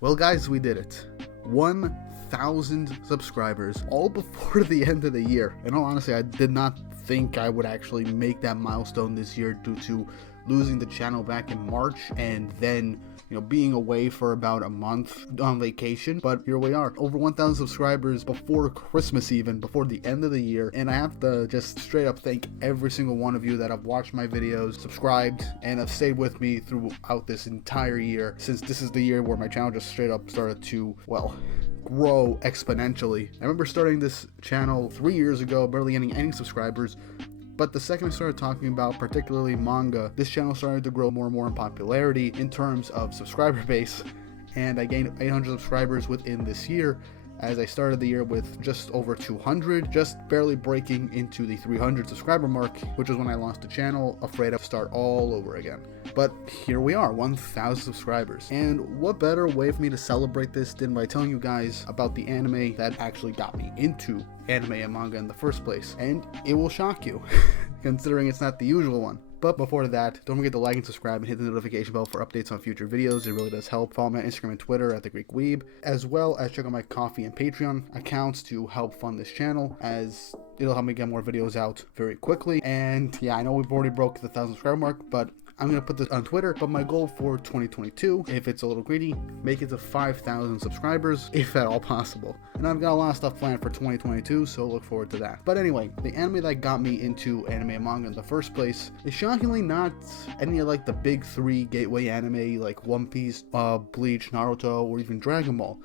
Well guys, we did it. 1,000 subscribers, all before the end of the year. In all honesty, I did not think I would actually make that milestone this year due to losing the channel back in March and then being away for about a month on vacation. But here we are, over 1,000 subscribers before Christmas, even before the end of the year. And I have to just straight up thank every single one of you that have watched my videos, subscribed, and have stayed with me throughout this entire year, since this is the year where my channel just straight up started to, well, grow exponentially. I remember starting this channel 3 years ago, barely getting any subscribers. But the second I started talking about particularly manga, this channel started to grow more and more in popularity in terms of subscriber base, and I gained 800 subscribers within this year, as I started the year with just over 200, just barely breaking into the 300 subscriber mark, which is when I launched the channel, afraid to start all over again. But here we are, 1,000 subscribers. And what better way for me to celebrate this than by telling you guys about the anime that actually got me into anime and manga in the first place. And it will shock you, considering it's not the usual one. But before that, don't forget to like and subscribe and hit the notification bell for updates on future videos. It really does help. Follow me on Instagram and Twitter at The Greek Weeb, as well as check out my Ko-fi and Patreon accounts to help fund this channel, as it'll help me get more videos out very quickly. And yeah, I know we've already broke the 1,000 subscriber mark, but I'm going to put this on Twitter, but my goal for 2022, if it's a little greedy, make it to 5,000 subscribers, if at all possible. And I've got a lot of stuff planned for 2022, so look forward to that. But anyway, the anime that got me into anime and manga in the first place is shockingly not any of like the big three gateway anime like One Piece, Bleach, Naruto, or even Dragon Ball.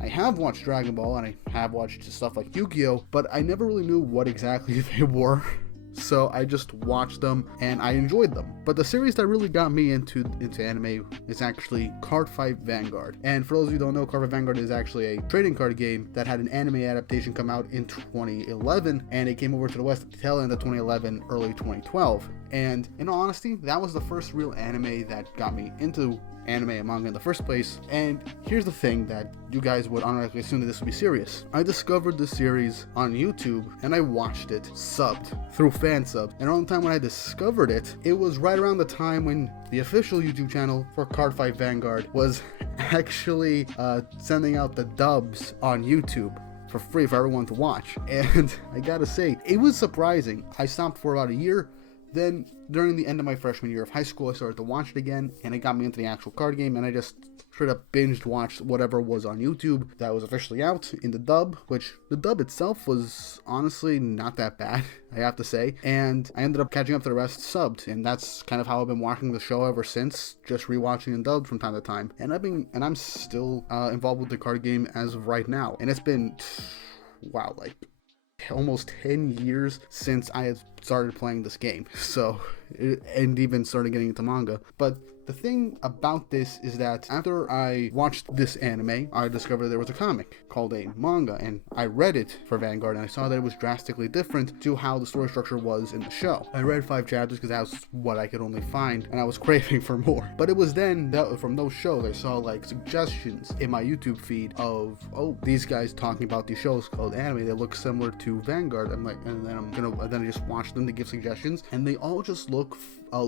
I have watched Dragon Ball, and I have watched stuff like Yu-Gi-Oh, but I never really knew what exactly they were. So I just watched them and I enjoyed them. But the series that really got me into anime is actually Cardfight Vanguard. And for those of you who don't know, Cardfight Vanguard is actually a trading card game that had an anime adaptation come out in 2011, and it came over to the West at the tail end of 2011, early 2012. And in all honesty, that was the first real anime that got me into anime and manga in the first place. And here's the thing that you guys would automatically assume that this would be serious. I discovered the series on YouTube and I watched it subbed through fan subs. And around the time when I discovered it, it was right around the time when the official YouTube channel for Cardfight Vanguard was actually sending out the dubs on YouTube for free for everyone to watch. And I gotta say, it was surprising. I stopped for about a year. Then, during the end of my freshman year of high school, I started to watch it again, and it got me into the actual card game, and I just straight up binged watched whatever was on YouTube that was officially out in the dub, which the dub itself was honestly not that bad, I have to say, and I ended up catching up to the rest subbed, and that's kind of how I've been watching the show ever since, just rewatching and dubbed from time to time, and I'm still involved with the card game as of right now, and it's been, wow, like almost 10 years since I had started playing this game, and even started getting into manga. But the thing about this is that after I watched this anime, I discovered there was a comic called a manga, and I read it for Vanguard, and I saw that it was drastically different to how the story structure was in the show. I read 5 chapters because that's what I could only find, and I was craving for more. But it was then that from those shows I saw like suggestions in my YouTube feed of, oh, these guys talking about these shows called anime that look similar to Vanguard. I'm like, and then I just watched them to give suggestions, and they all just look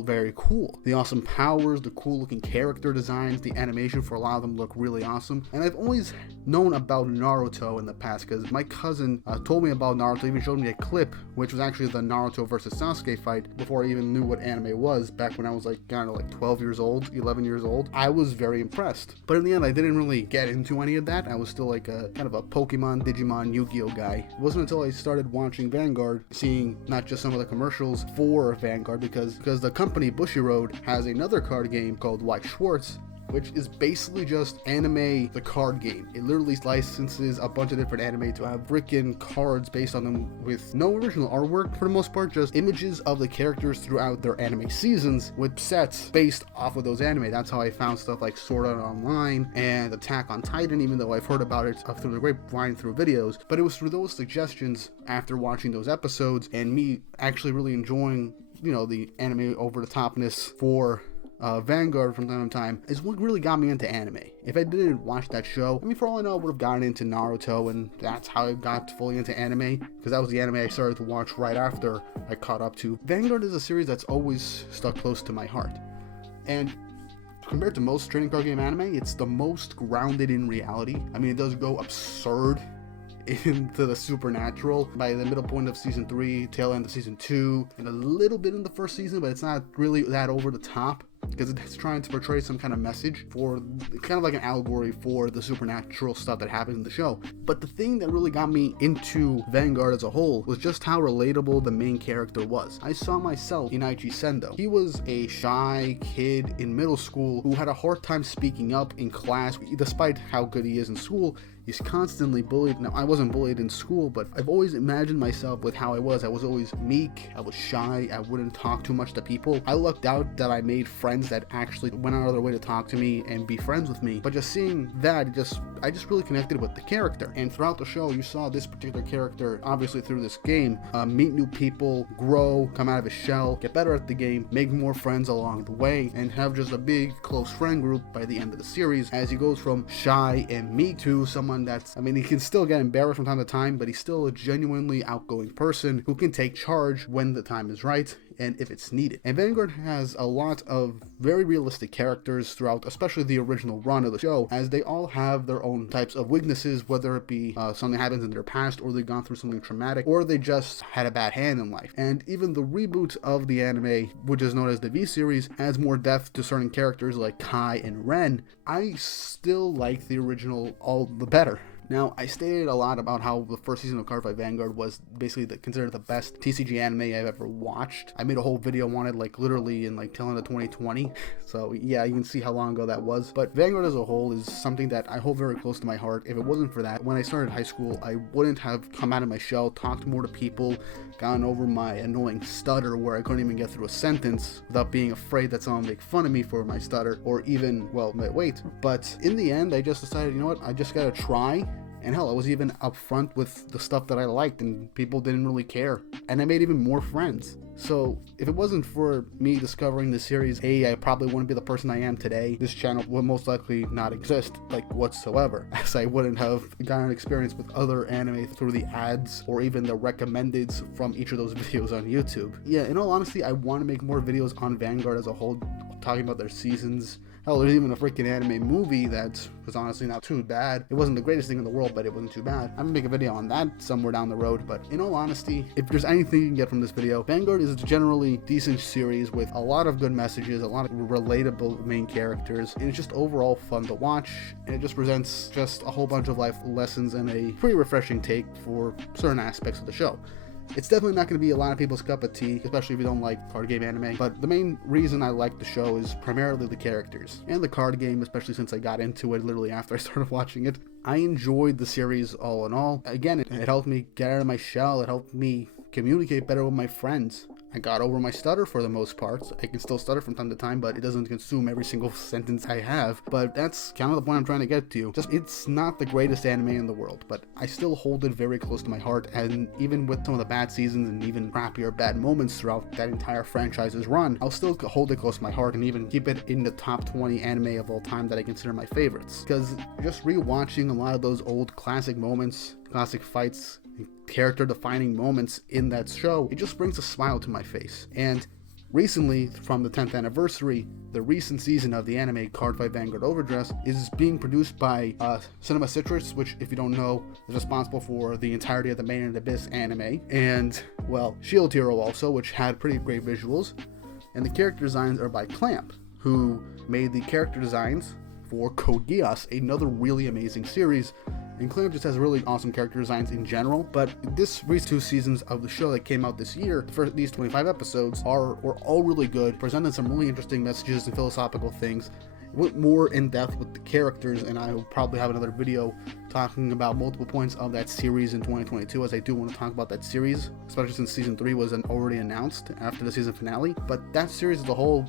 very cool. The awesome powers, the cool looking character designs, the animation for a lot of them look really awesome. And I've always known about Naruto in the past because my cousin told me about Naruto, even showed me a clip, which was actually the Naruto versus Sasuke fight before I even knew what anime was, back when I was like, I don't know, like 12 years old, 11 years old. I was very impressed. But in the end, I didn't really get into any of that. I was still like a kind of a Pokemon, Digimon, Yu-Gi-Oh guy. It wasn't until I started watching Vanguard, seeing not just some of the commercials for Vanguard, because the company Bushiroad has another card game called White Schwartz, which is basically just anime the card game. It literally licenses a bunch of different anime to have freaking cards based on them with no original artwork for the most part, just images of the characters throughout their anime seasons with sets based off of those anime. That's how I found stuff like Sword Art Online and Attack on Titan, even though I've heard about it through the grapevine through videos. But it was through those suggestions after watching those episodes and me actually really enjoying, the anime over the topness for Vanguard from time to time is what really got me into anime. If I didn't watch that show, for all I know, I would have gotten into Naruto, and that's how I got fully into anime, because that was the anime I started to watch right after I caught up to. Vanguard is a series that's always stuck close to my heart, and compared to most trading card game anime, it's the most grounded in reality. I mean, it does go absurd into the supernatural by the middle point of season 3, tail end of season 2, and a little bit in the first season, but it's not really that over the top, because it's trying to portray some kind of message for kind of like an allegory for the supernatural stuff that happens in the show. But the thing that really got me into Vanguard as a whole was just how relatable the main character was. I saw myself in Aichi Sendo. He was a shy kid in middle school who had a hard time speaking up in class. Despite how good he is in school, he's constantly bullied. Now, I wasn't bullied in school, but I've always imagined myself with how I was. I was always meek, I was shy, I wouldn't talk too much to people. I lucked out that I made friends that actually went out of their way to talk to me and be friends with me. But just seeing that, I just really connected with the character. And throughout the show, you saw this particular character, obviously through this game, meet new people, grow, come out of his shell, get better at the game, make more friends along the way, and have just a big, close friend group by the end of the series, as he goes from shy and meek to someone that's, I mean, he can still get embarrassed from time to time, but he's still a genuinely outgoing person who can take charge when the time is right and if it's needed. And Vanguard has a lot of very realistic characters throughout, especially the original run of the show, as they all have their own types of weaknesses, whether it be something happens in their past, or they've gone through something traumatic, or they just had a bad hand in life. And even the reboot of the anime, which is known as the V series, adds more depth to certain characters like Kai and Ren. I still like the original all the better. Now, I stated a lot about how the first season of Cardfight Vanguard was basically considered the best TCG anime I've ever watched. I made a whole video on it, like literally in like tail end of 2020. So yeah, you can see how long ago that was. But Vanguard as a whole is something that I hold very close to my heart. If it wasn't for that, when I started high school, I wouldn't have come out of my shell, talked more to people, gotten over my annoying stutter where I couldn't even get through a sentence without being afraid that someone would make fun of me for my stutter, or even, well, wait. But in the end, I just decided, you know what, I just gotta try. And hell, I was even upfront with the stuff that I liked, and people didn't really care. And I made even more friends. So if it wasn't for me discovering this series, I probably wouldn't be the person I am today. This channel would most likely not exist, like, whatsoever, as I wouldn't have gotten experience with other anime through the ads or even the recommendeds from each of those videos on YouTube. Yeah, in all honesty, I want to make more videos on Vanguard as a whole, talking about their seasons. Hell, there's even a freaking anime movie that was honestly not too bad. It wasn't the greatest thing in the world, but it wasn't too bad. I'm gonna make a video on that somewhere down the road, but in all honesty, if there's anything you can get from this video, Vanguard is a generally decent series with a lot of good messages, a lot of relatable main characters, and it's just overall fun to watch, and it just presents just a whole bunch of life lessons and a pretty refreshing take for certain aspects of the show. It's definitely not going to be a lot of people's cup of tea, especially if you don't like card game anime, but the main reason I like the show is primarily the characters and the card game, especially since I got into it literally after I started watching it. I enjoyed the series all in all. Again, it helped me get out of my shell, it helped me communicate better with my friends. I got over my stutter for the most part. I can still stutter from time to time, but it doesn't consume every single sentence I have. But that's kind of the point I'm trying to get to. Just, it's not the greatest anime in the world, but I still hold it very close to my heart, and even with some of the bad seasons and even crappier bad moments throughout that entire franchise's run, I'll still hold it close to my heart and even keep it in the top 20 anime of all time that I consider my favorites. Because just rewatching a lot of those old classic moments, classic fights, character defining moments in that show, it just brings a smile to my face. And recently, from the 10th anniversary, the recent season of the anime Cardfight Vanguard Overdress is being produced by Cinema Citrus, which, if you don't know, is responsible for the entirety of the Made in Abyss anime, and, well, Shield Hero also, which had pretty great visuals. And the character designs are by Clamp, who made the character designs for Code Geass, another really amazing series. And Clamp just has really awesome character designs in general, but this recent 2 seasons of the show that came out this year, for these 25 episodes, were all really good, presented some really interesting messages and philosophical things, went more in depth with the characters, and I will probably have another video talking about multiple points of that series in 2022, as I do want to talk about that series, especially since season 3 was already announced after the season finale. But that series as a whole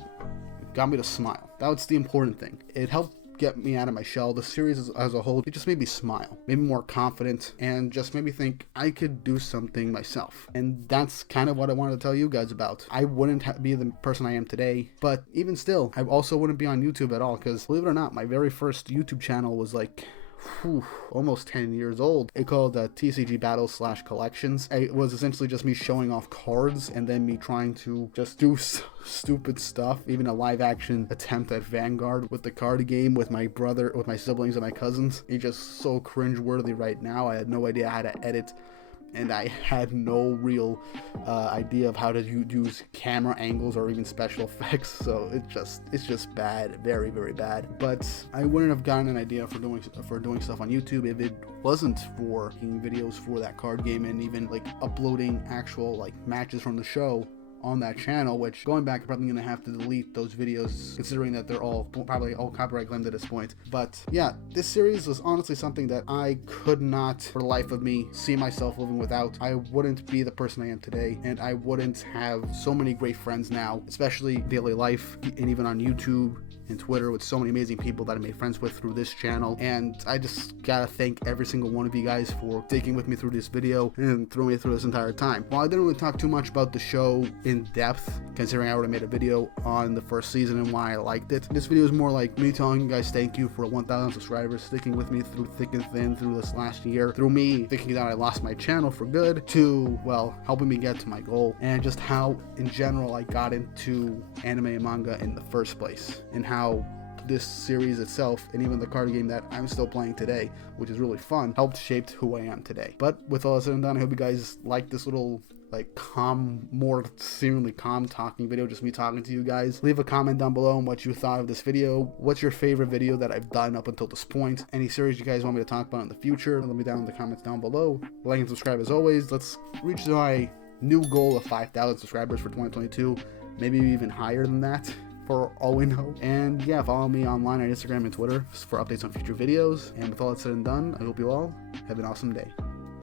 got me to smile. That was the important thing. It helped get me out of my shell. The series as a whole, it just made me smile, made me more confident, and just made me think I could do something myself. And that's kind of what I wanted to tell you guys about. I wouldn't be the person I am today, but even still, I also wouldn't be on YouTube at all, because believe it or not, my very first YouTube channel was like almost 10 years old. It called TCG Battles / Collections. It was essentially just me showing off cards and then me trying to just do stupid stuff. Even a live action attempt at Vanguard with the card game with my brother, with my siblings and my cousins. It's just so cringeworthy right now. I had no idea how to edit, and I had no real idea of how to use camera angles or even special effects, so it's just bad, very, very bad. But I wouldn't have gotten an idea for doing stuff on YouTube if it wasn't for making videos for that card game and even like uploading actual like matches from the show on that channel, which going back, I'm probably gonna have to delete those videos considering that they're probably all copyright claimed at this point. But yeah, this series was honestly something that I could not for the life of me see myself living without. I wouldn't be the person I am today, and I wouldn't have so many great friends now, especially daily life and even on YouTube and Twitter with so many amazing people that I made friends with through this channel. And I just gotta thank every single one of you guys for sticking with me through this video and through me through this entire time. While I didn't really talk too much about the show in depth, considering I already made a video on the first season and why I liked it, this video is more like me telling you guys thank you for 1,000 subscribers, sticking with me through thick and thin through this last year, through me thinking that I lost my channel for good, to, well, helping me get to my goal, and just how in general I got into anime and manga in the first place, and how this series itself and even the card game that I'm still playing today, which is really fun, helped shape who I am today. But with all that said and done, I hope you guys like this little like more seemingly calm talking video, just me talking to you guys. Leave a comment down below on what you thought of this video. What's your favorite video that I've done up until this point? Any series you guys want me to talk about in the future? Let me down in the comments down below. Like and subscribe as always. Let's reach my new goal of 5,000 subscribers for 2022, maybe even higher than that, for all we know. And yeah, follow me online on Instagram and Twitter for updates on future videos. And with all that said and done, I hope you all have an awesome day.